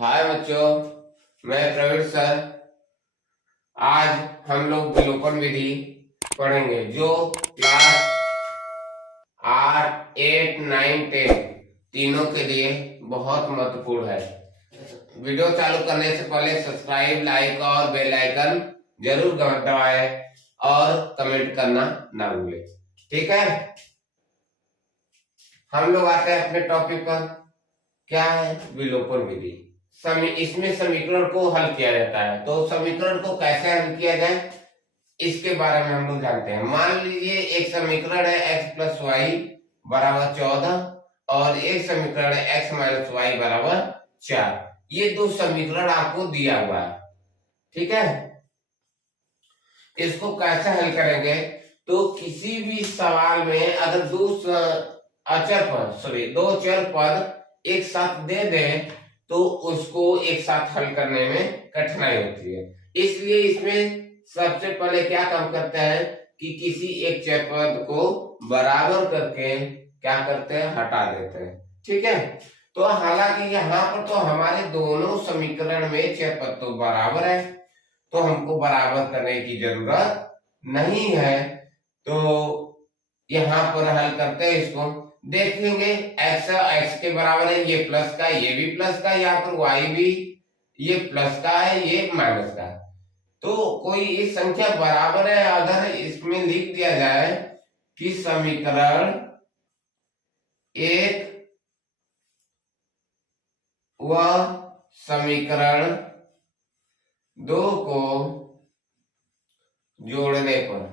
हाय बच्चों, मैं प्रवीण सर। आज हम लोग विलोपन विधि पढ़ेंगे जो क्लास 8, 8, 9, 10 तीनों के लिए बहुत महत्वपूर्ण है। वीडियो चालू करने से पहले सब्सक्राइब, लाइक और बेल आइकन जरूर दबाएं और कमेंट करना ना भूलें। ठीक है, हम लोग आते हैं अपने टॉपिक पर। क्या है विलोपन विधि? इसमें समीकरण को हल किया जाता है। तो समीकरण को कैसे हल किया जाए इसके बारे में हम लोग जानते हैं। मान लीजिए एक समीकरण है x प्लस वाई बराबर 14 और एक समीकरण है x माइनस वाई बराबर 4। ये दो समीकरण आपको दिया हुआ है, ठीक है। इसको कैसे हल करेंगे? तो किसी भी सवाल में अगर दो चर पद एक साथ दे दें तो उसको एक साथ हल करने में कठिनाई होती है। इसलिए इसमें सबसे पहले क्या काम करते हैं कि किसी एक चर पद को बराबर करके क्या करते हैं, हटा देते हैं, ठीक है। तो हालांकि यहाँ पर तो हमारे दोनों समीकरण में चर पद तो बराबर है, तो हमको बराबर करने की जरूरत नहीं है। तो यहाँ पर हल करते हैं, इसको देखेंगे। x के बराबर है, ये प्लस का, ये भी प्लस का, यहाँ पर y भी ये प्लस का है, ये माइनस का है। तो कोई इस संख्या बराबर है, अगर इसमें लिख दिया जाए कि समीकरण 1 व समीकरण 2 को जोड़ने पर,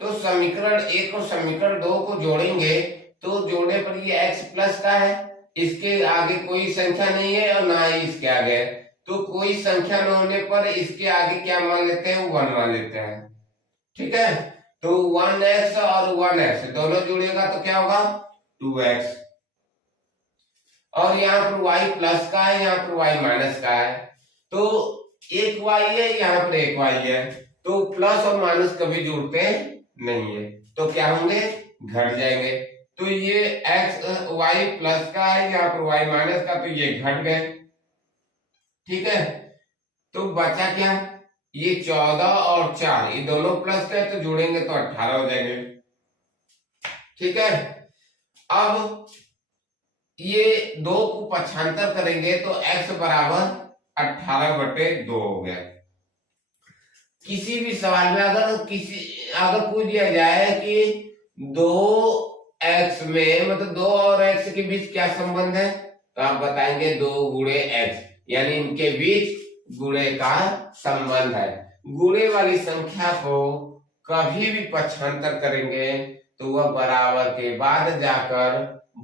तो समीकरण 1 और समीकरण 2 को जोड़ेंगे तो जोड़ने पर ये x प्लस का है, इसके आगे कोई संख्या नहीं है और ना ही इसके आगे। तो कोई संख्या न होने पर इसके आगे क्या मान लेते हैं, 1 मान लेते हैं, ठीक है। तो 1x और 1x दोनों जुड़ेगा तो क्या होगा, 2x। और यहाँ पर y प्लस का है, यहाँ पर y माइनस का है, तो एक y है, यहाँ पर एक y है, तो प्लस और माइनस कभी जुड़ते नहीं है, तो क्या होंगे, घट जाएंगे। तो ये x y प्लस का है, यहाँ पर y माइनस का, तो ये घट गए, ठीक है। तो बचा क्या, ये 14 और 4 ये दोनों प्लस का है, तो जोड़ेंगे तो 18 हो जाएंगे, ठीक है। अब ये 2 को पक्षांतर करेंगे तो x बराबर 18/2 हो गया। किसी भी सवाल में अगर पूछ दिया जाए कि 2x में मतलब 2 और x के बीच क्या संबंध है, तो आप बताएंगे 2 गुणे x, यानी इनके बीच गुणे का संबंध है। गुणे वाली संख्या को कभी भी पक्षांतर करेंगे तो वह बराबर के बाद जाकर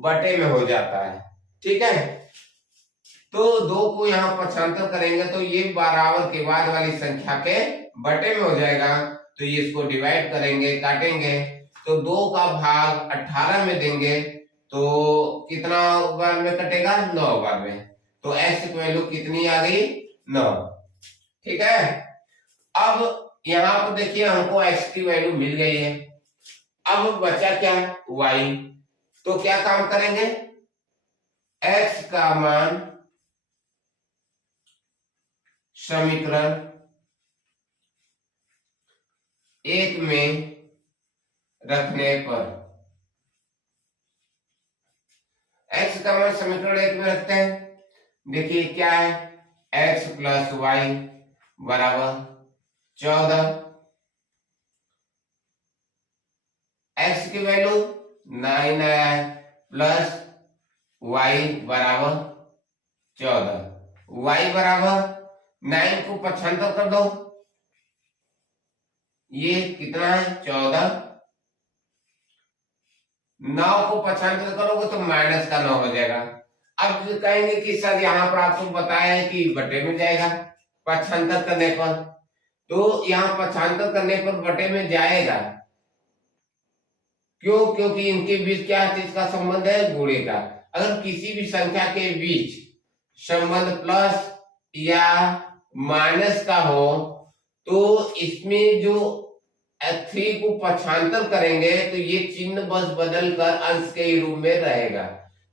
बटे में हो जाता है, ठीक है। तो 2 को यहाँ पक्षांतर करेंगे तो ये बराबर के बाद वाली संख्या के बटे में हो जाएगा। तो ये इसको डिवाइड करेंगे, काटेंगे, तो 2 का भाग 18 में देंगे तो कितना बार में कटेगा, 9 बार में। तो x की वैल्यू कितनी आ गई, 9, ठीक है। अब यहाँ पर देखिए हमको x की वैल्यू मिल गई है। अब बचा क्या, y। तो क्या काम करेंगे, x का मान समीकरण 1 में रखने पर, x का मान समीकरण 1 में रखते हैं। देखिए क्या है, x प्लस वाई बराबर 14, x की वैल्यू 9 आया है, प्लस y बराबर 14, y बराबर 9 को पक्षांतर कर दो, ये कितना है, 14। 9 को पक्षांतर करोगे तो माइनस का 9 हो जाएगा। अब कहेंगे कि सर यहाँ पर आपको बताया है कि बटे में जाएगा पक्षांतर करने पर, तो यहाँ पक्षांतर करने पर बटे में जाएगा, क्यों, क्योंकि इनके बीच क्या चीज का संबंध है, गुणे का। अगर किसी भी संख्या के बीच संबंध प्लस या माइनस का हो तो इसमें जो 3 को पक्षांतर करेंगे तो ये चिन्ह बस बदल कर अंश के ही रूप में रहेगा।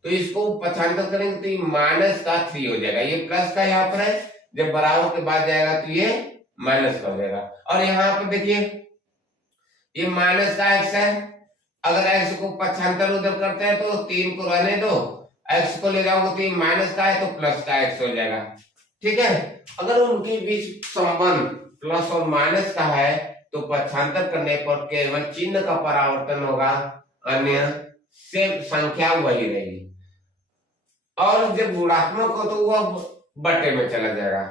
तो इसको पक्षांतर करेंगे तो ये माइनस का 3 हो जाएगा, ये प्लस का यहाँ पर है, जब बराबर के बाद जाएगा तो ये माइनस का हो जाएगा। और यहाँ पर देखिए ये माइनस का x है, अगर x को पक्षांतर उधर करते हैं तो 3 को रहने दो, x को ले जाओगे तो ये माइनस का है तो प्लस का x हो जाएगा। ठीक है, अगर उनके बीच संबंध प्लस और माइनस का है तो पक्षांतर करने पर केवल चिन्ह का परावर्तन होगा, अन्य से संख्या वही रहेगी। और जब गुणात्मक हो तो वह बटे में चला जाएगा,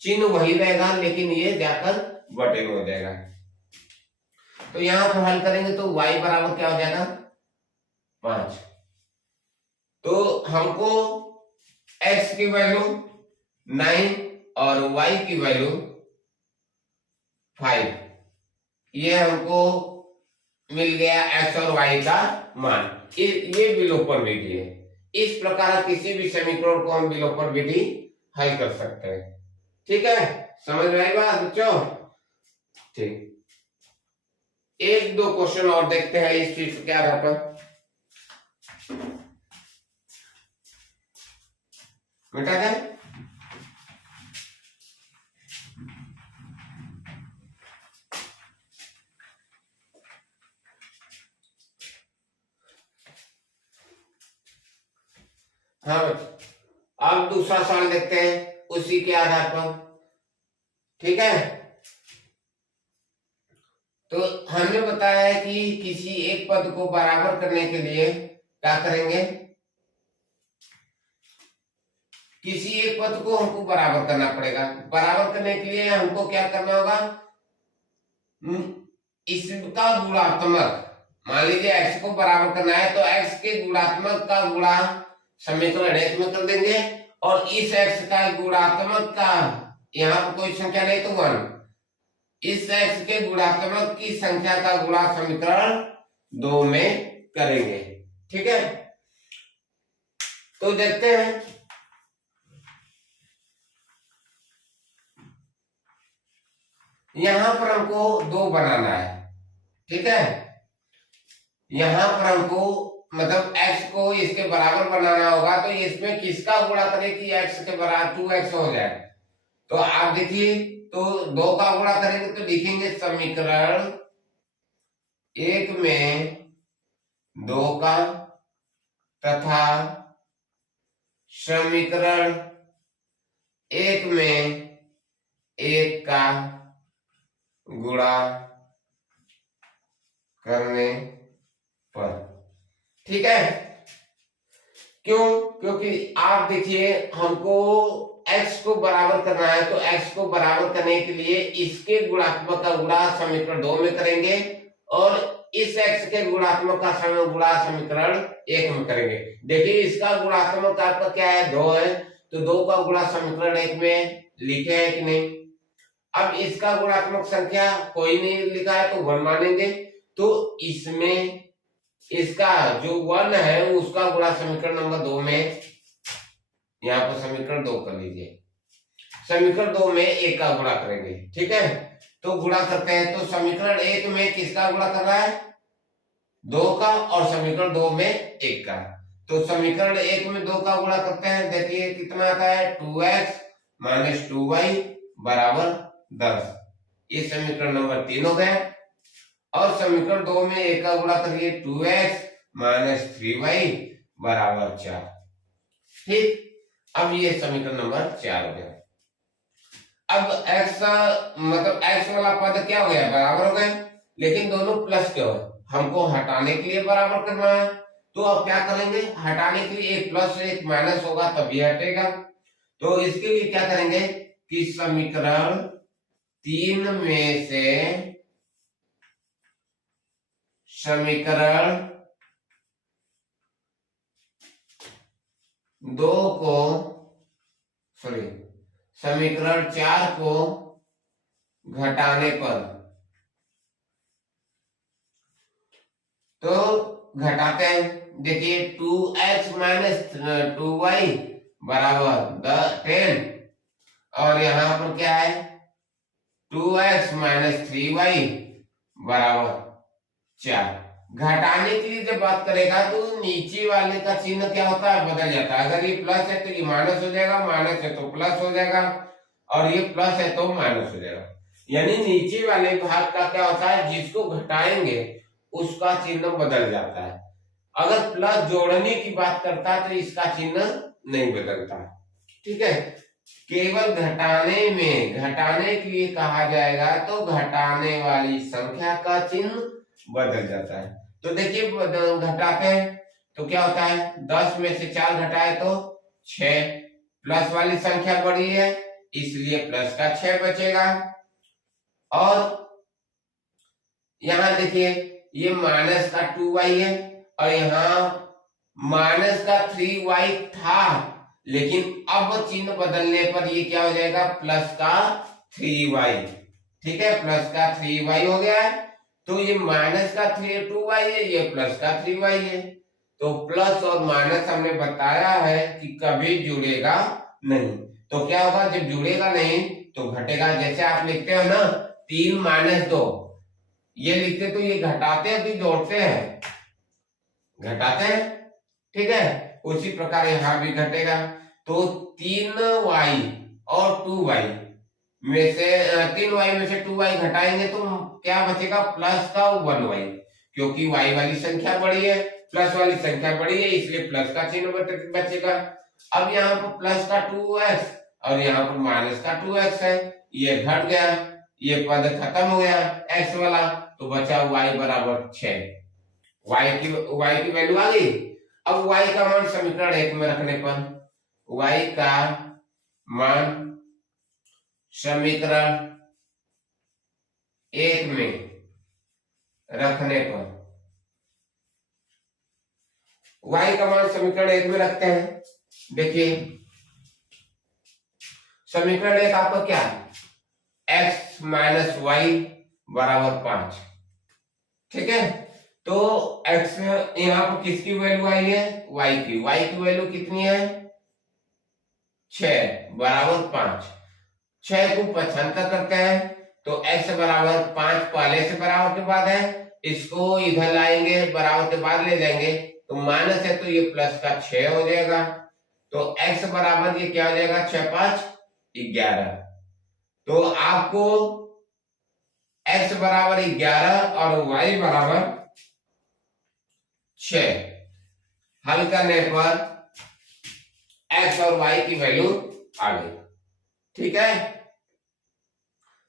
चिन्ह वही रहेगा लेकिन ये जाकर बटे में हो जाएगा। तो यहां पर हल करेंगे तो y बराबर क्या हो जाएगा 5। तो हमको x की वैल्यू 9 और y की वैल्यू 5, ये हमको मिल गया x और y का मान। ये विलोपन विधि है। इस प्रकार किसी भी समीकरण को हम विलोपन विधि हल कर सकते हैं। ठीक है, समझ में आई बात बच्चों? ठीक, एक दो क्वेश्चन और देखते हैं इस चीज के आधार पर। मिटा जाए हाँ, अब दूसरा सवाल देखते हैं उसी के आधार पर। ठीक है, तो हमने बताया है कि किसी एक पद को बराबर करने के लिए क्या करेंगे, किसी एक पद को हमको बराबर करना पड़ेगा। बराबर करने के लिए हमको क्या करना होगा, इसका गुणात्मक, मान लीजिए x को बराबर करना है तो x के गुणात्मक का गुणा समीकरण 1 में कर देंगे, और इस x का गुणात्मक का, यहाँ पर कोई संख्या नहीं तो 1, इस x के गुणात्मक की संख्या का गुणा समीकरण 2 में करेंगे। ठीक है, तो देखते हैं। यहां पर हमको 2 बनाना है। ठीक है, यहां पर हमको मतलब x को इसके बराबर बनाना होगा, तो इसमें किसका गुणा करें कि x के बराबर 2x हो जाए। तो आप देखिए, तो 2 का गुणा करेंगे तो लिखेंगे समीकरण 1 में 2 का तथा समीकरण 1 में 1 का गुणा करने पर। ठीक है, क्यों? क्योंकि आप देखिए हमको x को बराबर करना है, तो x को बराबर करने के लिए इसके गुणात्मक का गुणा समीकरण 2 में करेंगे, और इस x के गुणात्मक का गुणा समीकरण 1 में करेंगे। देखिए इसका गुणात्मक आपका क्या है, 2 है, तो 2 का गुणा समीकरण 1 में लिखे है कि नहीं। अब इसका गुणात्मक संख्या कोई नहीं लिखा है तो 1 मानेंगे, तो इसमें इसका जो 1 है उसका गुणा समीकरण नंबर 2 में, यहाँ पर समीकरण 2 कर लीजिए, समीकरण 2 में 1 का गुणा करेंगे। ठीक है, तो गुणा करते हैं, तो समीकरण 1 में किसका गुणा कर रहा है 2 का, और समीकरण 2 में 1 का। तो समीकरण 1 में 2 का गुणा करते हैं, देखिए कितना आता है 2x माइनस 2y बराबर 10, ये समीकरण नंबर 3 हो गया। और समीकरण 2 में 1 का गुणा करिए 2x माइनस 3y बराबर 4। ठीक, अब ये समीकरण नंबर 4 हो गया। अब x मतलब x वाला पद क्या हो गया, बराबर हो गए, लेकिन दोनों प्लस के हो, हमको हटाने के लिए बराबर करना है। तो अब क्या करेंगे, हटाने के लिए 1 प्लस 1 माइनस होगा तभी हटेगा। तो इसके लिए क्या करेंगे कि समीकरण 3 में से समीकरण 2 को, सॉरी समीकरण 4 को घटाने पर, तो घटाते हैं, देखिए 2x माइनस 2y बराबर 10, और यहां पर क्या है 2x माइनस 3y बराबर 4। घटाने के लिए जब बात करेगा तो नीचे वाले का चिन्ह क्या होता है, बदल जाता है। अगर ये प्लस है तो ये माइनस हो जाएगा, माइनस है तो प्लस हो जाएगा, और ये प्लस है तो माइनस हो जाएगा। यानी नीचे वाले भाग का क्या होता है, जिसको घटाएंगे उसका चिन्ह बदल जाता है। अगर प्लस जोड़ने की बात करता है तो इसका चिन्ह नहीं बदलता। ठीक है, केवल घटाने के लिए कहा जाएगा तो घटाने वाली संख्या का चिन्ह बदल जाता है। तो देखिए घटाते हैं तो क्या होता है, 10 में से 4 घटाए तो 6, प्लस वाली संख्या बड़ी है इसलिए प्लस का 6 बचेगा। और यहां देखिए ये माइनस का 2y है और यहाँ माइनस का 3y था, लेकिन अब चिन्ह बदलने पर ये क्या हो जाएगा, प्लस का 3y। ठीक है, प्लस का 3y हो गया है। तो ये माइनस का 2y है, ये प्लस का 3y है। तो प्लस और माइनस हमने बताया है कि कभी जुड़ेगा नहीं। तो क्या होगा, जब जुड़ेगा नहीं तो घटेगा। जैसे आप लिखते हो ना 3 - 2, ये लिखते तो ये घटाते हैं कि जोड़ते हैं, घटाते हैं। ठीक है, उसी प्रकार यहां भी घटेगा। तो 3y और 2y में से 3y में से 2y घटाएंगे तो क्या बचेगा, प्लस का 1y, क्योंकि y वाली संख्या बड़ी है, प्लस वाली संख्या बड़ी है, इसलिए प्लस का चिन्ह बचेगा। अब यहाँ पर प्लस का 2x और यहाँ पर माइनस का 2x है, ये घट गया, ये पद खत्म हो गया x वाला, तो बचा y बराबर 6। y की वैल्यू आ गई। अब y का मान समीकरण 1 में रखने पर, y का मान समीकरण 1 में रखने पर, y का मान समीकरण 1 में रखते हैं। देखिए समीकरण 1 आपका क्या है, x - y बराबर 5। ठीक है, तो x यहाँ पर किसकी वैल्यू आई है, y की वैल्यू कितनी है, 6 बराबर 5। 6 को 75 करते हैं तो x बराबर 5 पहले से बराबर के बाद है, इसको इधर लाएंगे बराबर के बाद ले जाएंगे तो माइनस है तो ये प्लस का 6 हो जाएगा। तो x बराबर ये क्या हो जाएगा, 6 × 5 = 11। तो आपको x बराबर 11 और y बराबर 6 हल करने पर x और y की वैल्यू आ गई। ठीक है,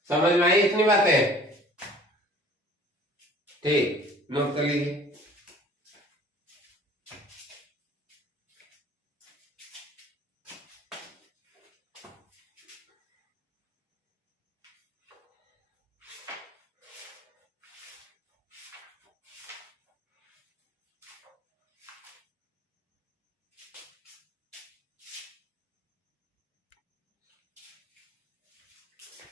समझ में आई इतनी बातें। ठीक, नोट कर लीजिए।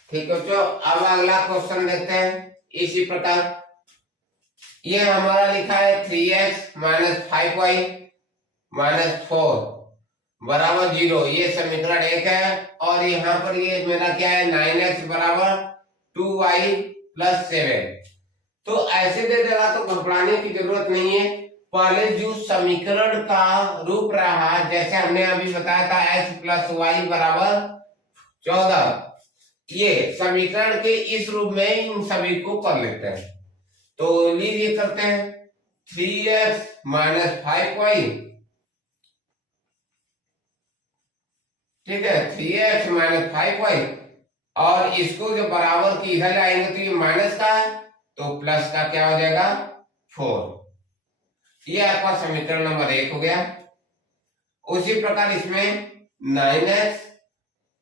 ठीक है बच्चों, अब अगला क्वेश्चन देखते हैं। इसी प्रकार ये हमारा लिखा है 3x - 5y - 4 बराबर 0, ये समीकरण 1 है। और यहाँ पर ये मेरा क्या है, 9x बराबर 2y + 7। तो ऐसे दे देगा तो घबराने की जरूरत नहीं है। पहले जो समीकरण का रूप रहा, जैसे हमने अभी बताया था x + y बराबर 14, ये समीकरण के इस रूप में इन सभी को कर लेते हैं। तो लीजिए करते हैं 3x - 5y, ठीक है, 3x - 5y, और इसको जो बराबर की इधर लाएंगे तो ये माइनस का है तो प्लस का क्या हो जाएगा, 4। ये आपका समीकरण नंबर 1 हो गया। उसी प्रकार इसमें 9x,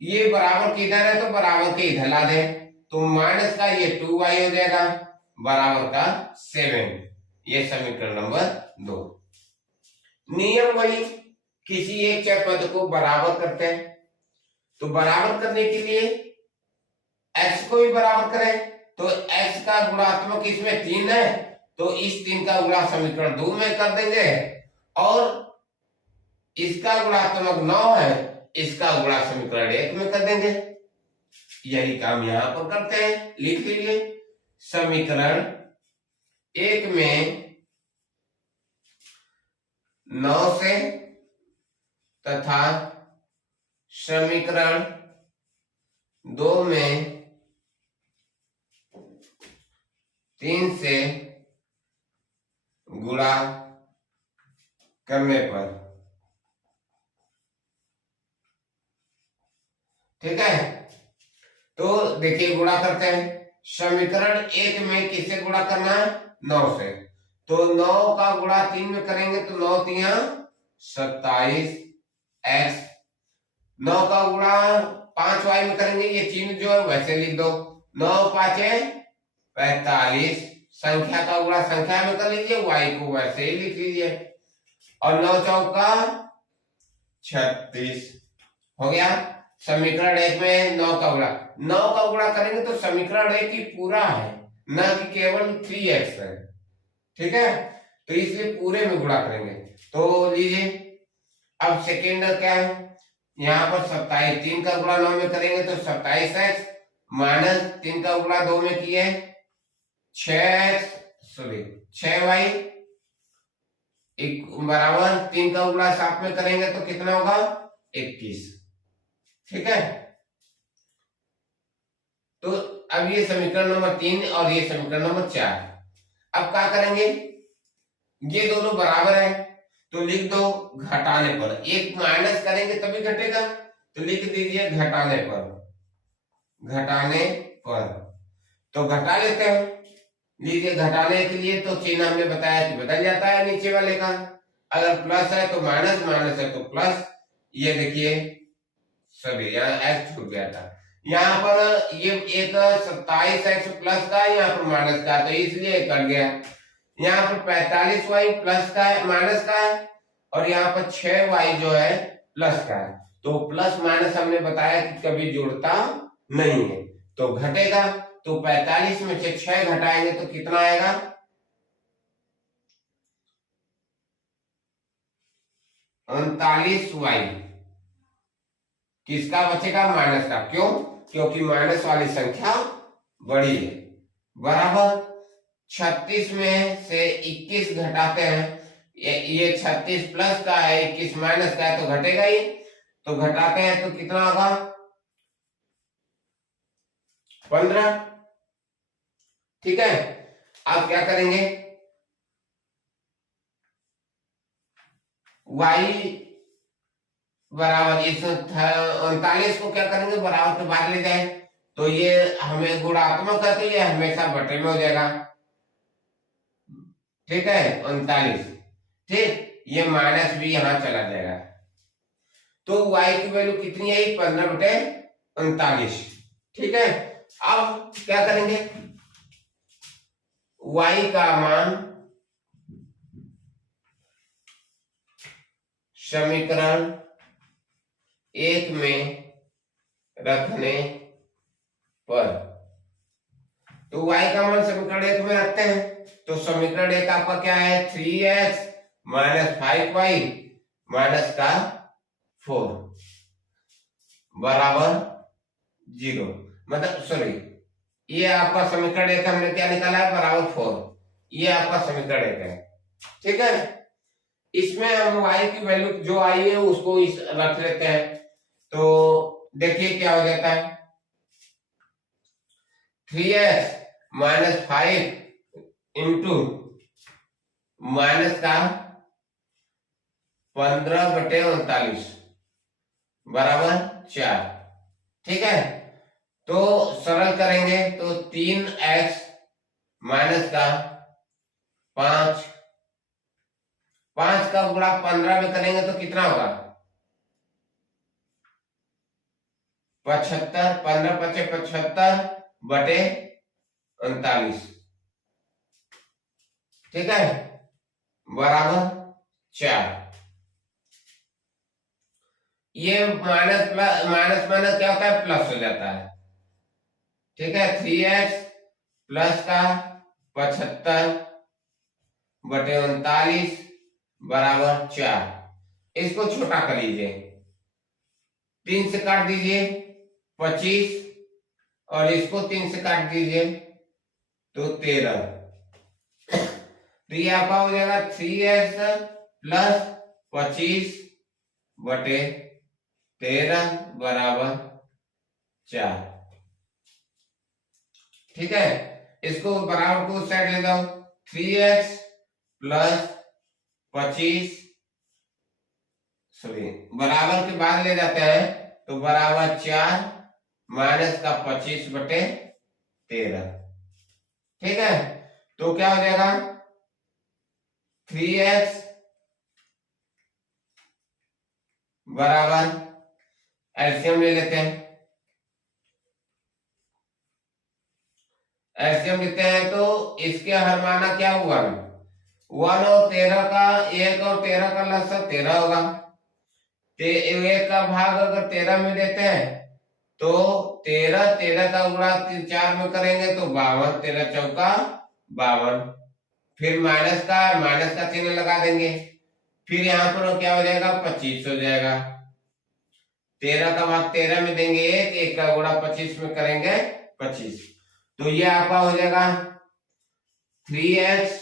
ये बराबर की इधर है तो बराबर के इधर ला दे तो माइनस का ये 2y हो जाएगा बराबर का 7। ये समीकरण नंबर 2। नियम वही, किसी एक चर पद को बराबर करते हैं तो बराबर करने के लिए x को भी बराबर करें तो x का गुणात्मक इसमें 3 है तो इस 3 का गुणा समीकरण 2 में कर देंगे, और इसका गुणात्मक 9 है, इसका गुणा समीकरण 1 में कर देंगे। यही काम यहां पर करते हैं। लिख लीजिए समीकरण एक में 9 से तथा समीकरण 2 में 3 से गुणा करने पर। ठीक है, तो देखिए गुणा करते हैं। समीकरण 1 में किससे गुणा करना है? 9 से। तो 9 का गुणा 3 में करेंगे तो 9 तिया 27 x। 9 का गुणा 5y में करेंगे, ये चिन्ह जो है वैसे लिख दो। 9 5 45। संख्या का गुणा संख्या में कर लीजिए, y को वैसे ही लिख लीजिए। और 9 चौका 36 हो गया। समीकरण 1 में 9 का गुणा, 9 का गुणा करेंगे तो समीकरण 1 ही पूरा है, न कि केवल 3x है। ठीक है, तो इसलिए पूरे में गुणा करेंगे। तो लीजिए, अब सेकेंड क्या है, यहाँ पर 27। 3 का गुणा 9 में करेंगे तो 27x माइनस 3 का गुणा 2 में किए 6y बराबर 3 का गुणा 7 में करेंगे तो कितना होगा? 21। ठीक है, तो अब ये समीकरण नंबर 3 और ये समीकरण नंबर 4। अब क्या करेंगे, ये दोनों बराबर है तो लिख दो घटाने पर। एक माइनस करेंगे तभी घटेगा, तो लिख दीजिए घटाने पर। घटाने पर तो घटा लेते हैं। लीजिए, घटाने के लिए तो चिन्ह हमने बताया कि बदल जाता है नीचे वाले का। अगर प्लस है तो माइनस, माइनस है तो प्लस। ये देखिए सभी यहाँ x छूट गया था। यहाँ पर ये एक 27x प्लस का, यहाँ पर माइनस का, तो इसलिए कट गया। यहाँ पर 45y प्लस का है, माइनस का है, और यहाँ पर 6y जो है प्लस का है। तो प्लस माइनस हमने बताया कि कभी जुड़ता नहीं है, तो घटेगा। तो 45 में से 6 घटाएंगे तो कितना आएगा? 39y। किसका बचेगा? माइनस का। क्यों? क्योंकि माइनस वाली संख्या बड़ी है। बराबर 36 में से 21 घटाते हैं, ये 36 प्लस का है, 21 माइनस का है, तो घटेगा ही। तो घटाते हैं तो कितना होगा? 15। ठीक है, अब क्या करेंगे, y बराबर इस 39 को क्या करेंगे, बराबर के बाहर ले जाए, तो ये हमें गुणात्मक है तो ये हमेशा बटे में हो जाएगा। ठीक है, 39। ठीक, ये माइनस भी यहां चला जाएगा। तो y की वैल्यू कितनी है? 15/39। ठीक है, अब क्या करेंगे, y का मान समीकरण 1 में रखने पर, तो y का मान समीकरण 1 में रखते हैं तो समीकरण 1 आपका क्या है? 3x माइनस 5y माइनस का 4 बराबर 0। मतलब सॉरी, ये आपका समीकरण 1 हमने क्या निकाला है? बराबर 4। ये आपका समीकरण 1 है। ठीक है, इसमें हम y की वैल्यू जो आई है उसको इस रख लेते हैं, तो देखिए क्या हो जाता है। 3x माइनस 5 इंटू माइनस का 15/39 बराबर 4। ठीक है, तो सरल करेंगे तो 3x माइनस का 5, 5 का गुणा 15 में करेंगे तो कितना होगा? 75। 15 × 5 = 75/39। ठीक है, बराबर 4। ये माइनस माइनस माइनस क्या होता है? प्लस हो जाता है। ठीक है, 3x प्लस का 75/39 बराबर 4। इसको छोटा कर लीजिए, 3 से काट दीजिए 25, और इसको 3 से काट दीजिए तो 13। तो ये आपका हो जाएगा 3x प्लस 25/13 बराबर 4। ठीक है, इसको बराबर को साइड ले जाओ। 3x प्लस 25 सॉरी बराबर के बाद ले जाते हैं तो बराबर 4 माइनस का 25/13। ठीक है, तो क्या हो जाएगा 3x बराबर एलसीएम ले लेते हैं। एलसीएम लेते हैं तो इसके हर माना क्या हुआ 1 और 13 का 1 और 13 का लसागु 13 होगा। 1 का भाग अगर 13 में देते हैं तो 13 का गुणा 4 में करेंगे तो 52, 13 चौका 52। फिर माइनस का चिन्ह लगा देंगे। फिर यहाँ पर क्या हो जाएगा 25 हो जाएगा। 13 का भाग 13 में देंगे 1 का गुणा 25 में करेंगे 25। तो ये आपका हो जाएगा 3x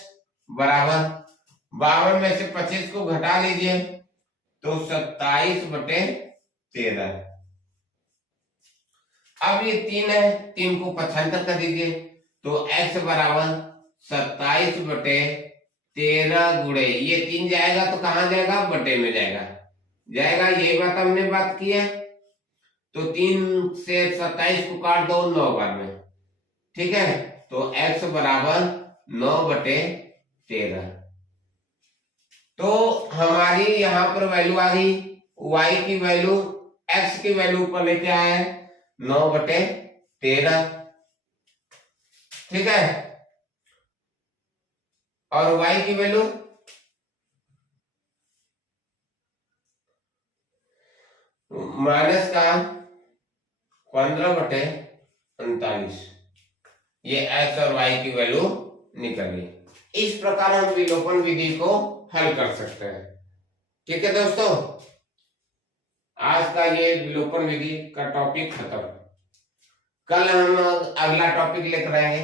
बराबर 52 में से 25 को घटा लीजिए तो 27/13। अब ये 3 है, 3 को 75 कर दीजिए तो x बराबर 27/13 गुणे ये 3 जाएगा तो कहां जाएगा बटे में जाएगा। ये बात हमने बात की है। तो 3 से 27 को काट दो 9 बार में। ठीक है, तो x बराबर 9/13। तो हमारी यहां पर वैल्यू आ गई, y की वैल्यू x की वैल्यू ऊपर लेके आए हैं 9/13। ठीक है, और y की वैल्यू माइनस का 15/39। ये x और y की वैल्यू निकल गई। इस प्रकार हम विलोपन विधि को हल कर सकते हैं। ठीक है दोस्तों, आज का ये विलोपन विधि का टॉपिक खत्म। कल हम अगला टॉपिक लेकर आएंगे।